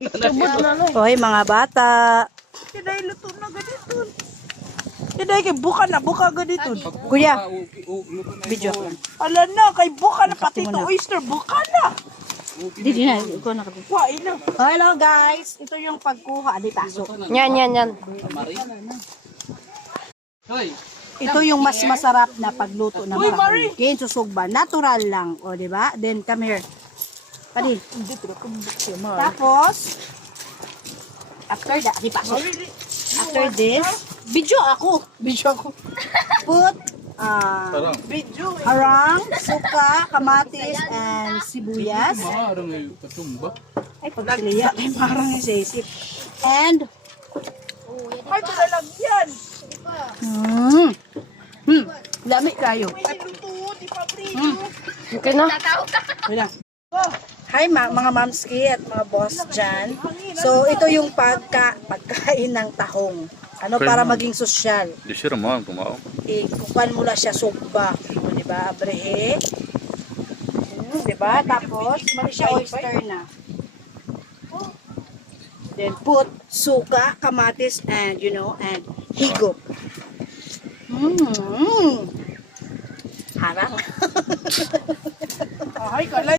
Hoy mga bata. Kiday luto na ganito. Kiday kay buka na buka ganito. Kuya, video ko lang. Ala na kay buka na pati to oyster buka na. Didi na, ikaw na kapit. Wa ina. Hello guys, ito yung pagkuha. Di taso. Yan. Ito yung mas masarap na pagluto ng tahong. Kain susugba. Natural lang. O, di ba? Then, come here. Padi. Tapos, after that, di pasok. After this, video ako. Put, Video. harang, suka, kamatis, and sibuyas. Ay, pagkiliya. Ay, parang yung sisip. And, Ay tulalagyan. Lami kayo. Ay luto di pa prito. Okay na. Wala. Hi mga mamski at mga boss dyan. So ito yung pagkain ng tahong. Ano para maging sosyal. Di siya ramang tumao. Kukuhan mo lang siya sugba. O, diba? Abrehe. Diba? Tapos mali siya oyster na. Then put suka, kamatis, and and higop. Harang. Ay kalay.